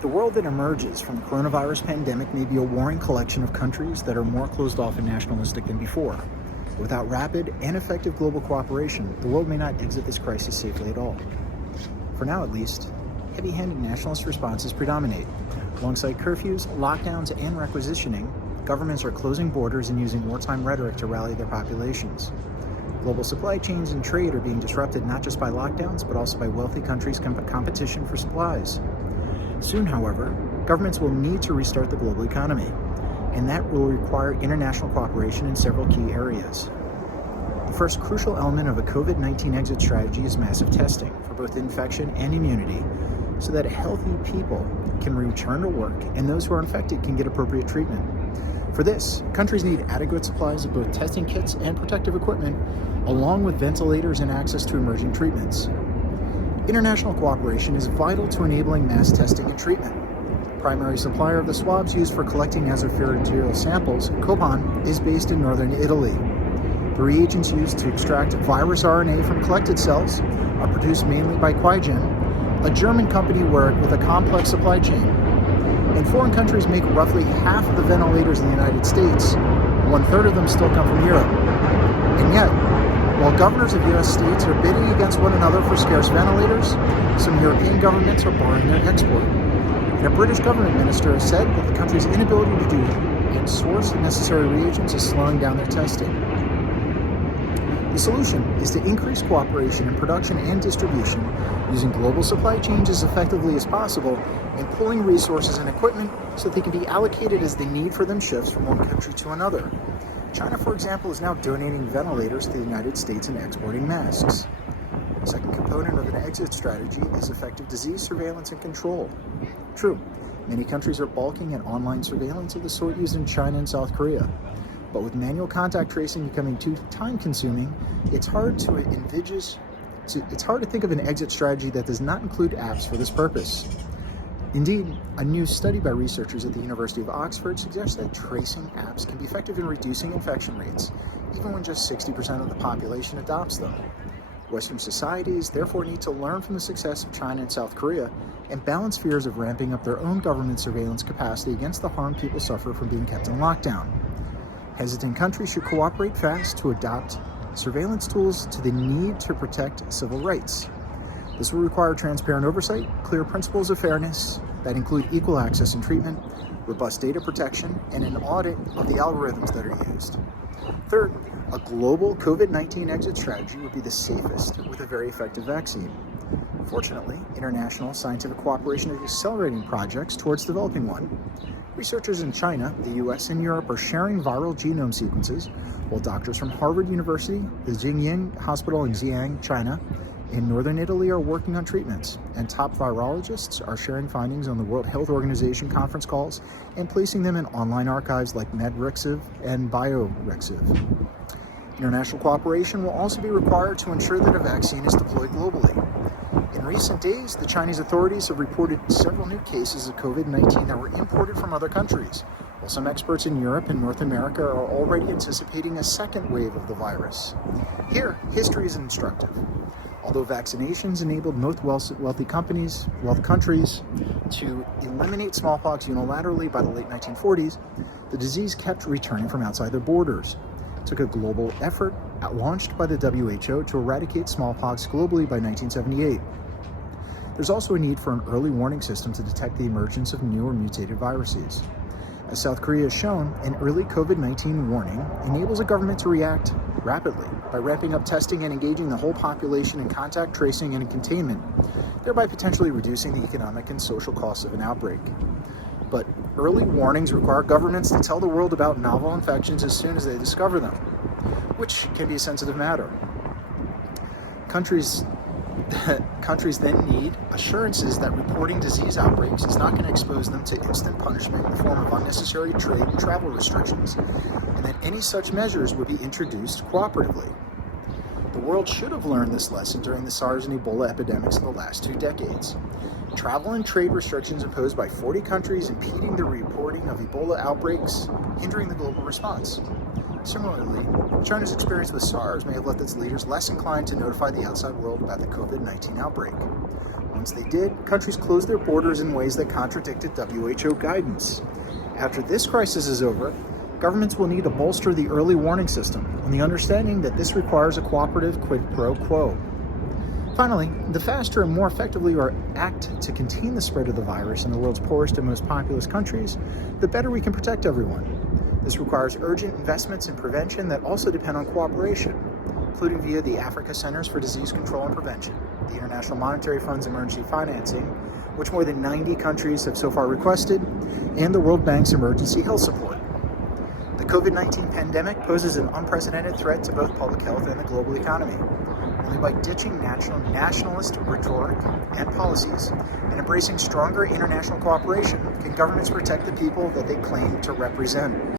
The world that emerges from the coronavirus pandemic may be a warring collection of countries that are more closed off and nationalistic than before. Without rapid and effective global cooperation, the world may not exit this crisis safely at all. For now at least, heavy-handed nationalist responses predominate. Alongside curfews, lockdowns, and requisitioning, governments are closing borders and using wartime rhetoric to rally their populations. Global supply chains and trade are being disrupted not just by lockdowns, but also by wealthy countries' competition for supplies. Soon, however, governments will need to restart the global economy, and that will require international cooperation in several key areas. The first crucial element of a COVID-19 exit strategy is massive testing for both infection and immunity, so that healthy people can return to work and those who are infected can get appropriate treatment. For this, countries need adequate supplies of both testing kits and protective equipment, along with ventilators and access to emerging treatments. International cooperation is vital to enabling mass testing and treatment. Primary supplier of the swabs used for collecting nasopharyngeal samples, Copan, is based in northern Italy. The reagents used to extract virus RNA from collected cells are produced mainly by Qiagen, a German company with a complex supply chain. And foreign countries make roughly half of the ventilators in the United States. 1/3 of them still come from Europe. And yet, while governors of U.S. states are bidding against one another for scarce ventilators, some European governments are barring their export. And a British government minister has said that the country's inability to do and source the necessary reagents is slowing down their testing. The solution is to increase cooperation in production and distribution, using global supply chains as effectively as possible, and pooling resources and equipment so they can be allocated as the need for them shifts from one country to another. China, for example, is now donating ventilators to the United States and exporting masks. The second component of an exit strategy is effective disease surveillance and control. True, many countries are balking at online surveillance of the sort used in China and South Korea. But with manual contact tracing becoming too time-consuming, it's hard to think of an exit strategy that does not include apps for this purpose. Indeed, a new study by researchers at the University of Oxford suggests that tracing apps can be effective in reducing infection rates, even when just 60% of the population adopts them. Western societies therefore need to learn from the success of China and South Korea and balance fears of ramping up their own government surveillance capacity against the harm people suffer from being kept in lockdown. Hesitant countries should cooperate fast to adopt surveillance tools to the need to protect civil rights. This will require transparent oversight, clear principles of fairness that include equal access and treatment, robust data protection, and an audit of the algorithms that are used. Third, a global COVID-19 exit strategy would be the safest with a very effective vaccine. Fortunately, international scientific cooperation is accelerating projects towards developing one. Researchers in China, the US, and Europe are sharing viral genome sequences, while doctors from Harvard University, the Jingying Hospital in Xi'an, China, in northern Italy are working on treatments, and top virologists are sharing findings on the World Health Organization conference calls and placing them in online archives like MedRxiv and BioRxiv. International cooperation will also be required to ensure that a vaccine is deployed globally. In recent days, the Chinese authorities have reported several new cases of COVID-19 that were imported from other countries, while some experts in Europe and North America are already anticipating a second wave of the virus. Here, history is instructive. Although vaccinations enabled most wealthy countries to eliminate smallpox unilaterally by the late 1940s, the disease kept returning from outside their borders. It took a global effort launched by the WHO to eradicate smallpox globally by 1978. There's also a need for an early warning system to detect the emergence of new or mutated viruses. As South Korea has shown, an early COVID-19 warning enables a government to react rapidly by ramping up testing and engaging the whole population in contact tracing and containment, thereby potentially reducing the economic and social costs of an outbreak. But early warnings require governments to tell the world about novel infections as soon as they discover them, which can be a sensitive matter. Countries then need assurances that reporting disease outbreaks is not going to expose them to instant punishment in the form of unnecessary trade and travel restrictions, and that any such measures would be introduced cooperatively. The world should have learned this lesson during the SARS and Ebola epidemics of the last 2 decades. Travel and trade restrictions imposed by 40 countries impeding the reporting of Ebola outbreaks, hindering the global response. Similarly, China's experience with SARS may have left its leaders less inclined to notify the outside world about the COVID-19 outbreak. Once they did, countries closed their borders in ways that contradicted WHO guidance. After this crisis is over, governments will need to bolster the early warning system on the understanding that this requires a cooperative quid pro quo. Finally, the faster and more effectively we act to contain the spread of the virus in the world's poorest and most populous countries, the better we can protect everyone. This requires urgent investments in prevention that also depend on cooperation, including via the Africa Centers for Disease Control and Prevention, the International Monetary Fund's emergency financing, which more than 90 countries have so far requested, and the World Bank's emergency health support. The COVID-19 pandemic poses an unprecedented threat to both public health and the global economy. Only by ditching nationalist rhetoric and policies and embracing stronger international cooperation can governments protect the people that they claim to represent.